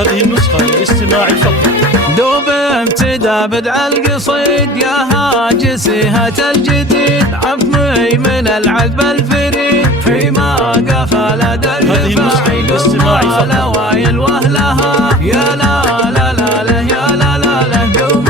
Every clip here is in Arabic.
هذه النسخة للاستماع فقط. دوب ابتدى بدع القصيد يا هاجسيها الجديد، عفمي من العذب الفريد فيما قفل الرفاعي قوم لوايل واهلها يا لا لا لا له يا لا لا له قوم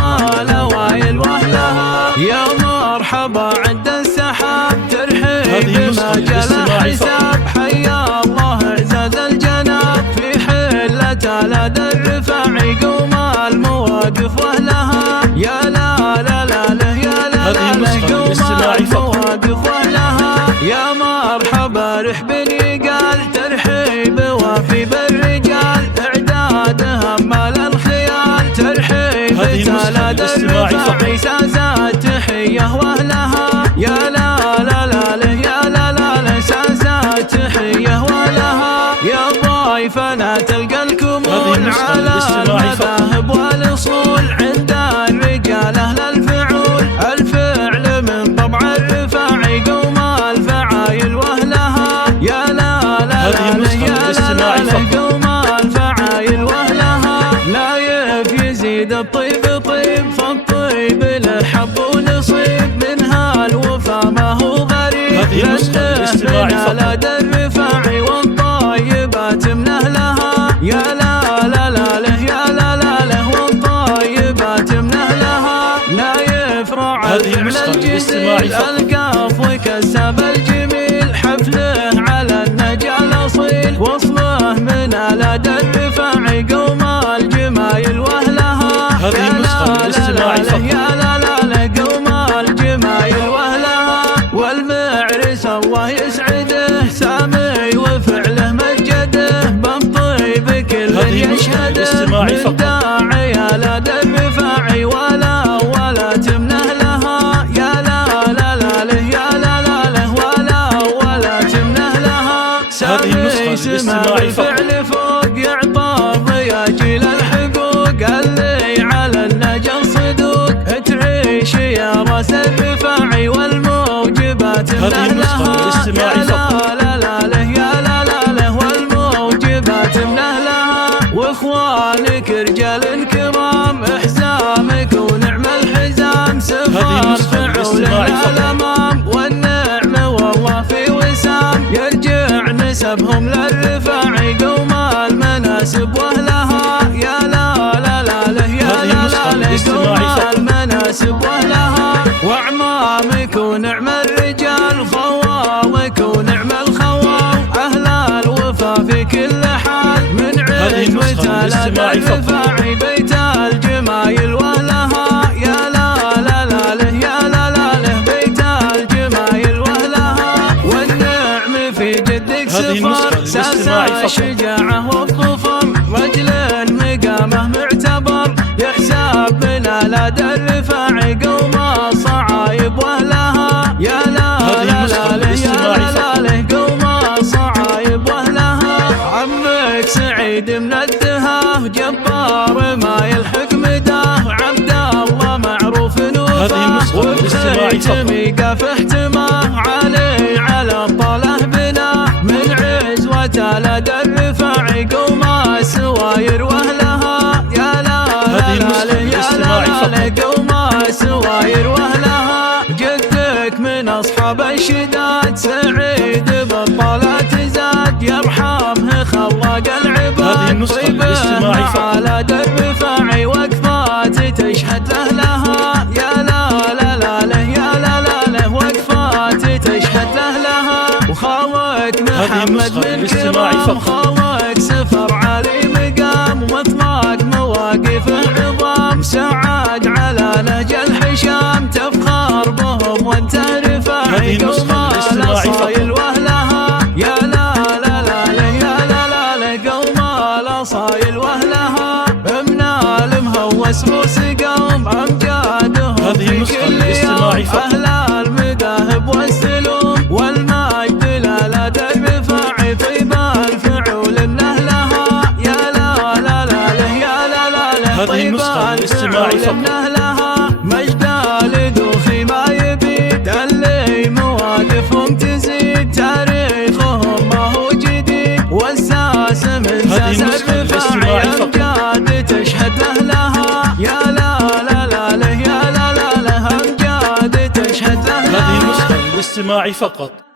لوايل واهلها يا مرحبا عند السحاب ترحيب ما جل حساب حيا الله اعزاز الجناب في حلة لدى الرفاعي قوم المواقف واهلها يا لا لا لا له يا لا لا له قوم المواقف واهلها يا مرحبا رحبني قال ترحيب وافي بالرجال اعداد همال الخيال ترحيب لدى الرفاعي ساسات تحيه واهلها يا لا لا لا له يا لا لا له ساسات تحيه واهلها يا ضيفنا تلقى الكمول على المذاهب والاصول عند الرجال اهل الفعول الفعل من طبع الرفاعي قوم الفعايل واهلها يا لا لا لا يا لا لا لا قوم الفعايل واهلها لايف يزيد الطيب طيب فالطيب له حب ونصيب منها الوفا ما هو غريب لدى لدى الرفاعي والطيبات من اهلها يا لا لا لا له يا لا لا له والطيبات من اهلها لا يفرع الفعل الجميل القاف وكسب الجميل حفله على النجا الاصيل وصله من لدى الرفاعي قوم الجمايل واهلها يا لا لا له يا لا لا له قوم الجمايل واهلها والمعرس الله يسعده سامي وفعله مجده بالطيب كل يشهده من داعي لدى الرفاعي ولا تمن اهلها يا لا لا لا له يا لا لا له ولا تمن اهلها سامي سمع بالفعل فوق يعطى الضياجيل الحقوق اللي على النجا الصدوق تعيش يا راس الرفاعي والموجبات من اهلها يا لا لا لا له يا لا لا له والموجبات من اهلها واخوانك رجال كرام احزامك ونعم الحزام سفار فعول الامام والنعم والله في وسام يرجع نسبهم للرفاعي قوم المناسب واهلها يا لا لا لا له يا لا لا له قوم المناسب واهلها واعمامك ونعم الرجال خوالك ونعم الخوال اهل الوفا في كل حال من عزوة لدى الرفاعي بيت الجمايل واهلها يا لا لا لا له يا لا لا له بيت الجمايل واهلها والنعم في جدك سفر ساس الشجاعة والظفر رجل مقامه معتبر يحسب من لدى الرفاعي قوم الصعايب واهلها يا لا لا لا له يا لا لا له قوم الصعايب واهلها عمك سعيد من الدهاه جبار ما يلحق مداه عبد الله معروف نوفاه وبختمي قف احتماه علي على الطاله بناه من عزوة لدى الرفاعي قوم السواير واهلها يا لا لا لا يا لا لا قوم السواير واهلها جدك من اصحاب الشداد سعيد بالطلات زاد يرحمه خلاق العباد طيبه مع لدى الرفاعي وقفات تشهد لاهلها يا لا لا لا له يا لا لا له وقفات تشهد لاهلها وخالك محمد من كرام خالك سفر علي مقام ومثلاك مواقفه عظام سعاد على نهج الحشام تفخر بهم وانت رفاعي قوم الاصايل واهلها يا لا لا لا له يا لا لا له قوم الاصايل واهلها من المهوس روس قوم امجادهم في كل يوم اهل المذاهب والسلوم والمجد لدى الرفاعي طيب الفعول من اهلها يا لا لا لا له يا لا لا له طيب الفعول من اهلها مجد لدوخي ما يبيد اللي مواقفهم تزيد تاريخهم ما هو جديد والساس من ساس الرفاعي الاستماع فقط.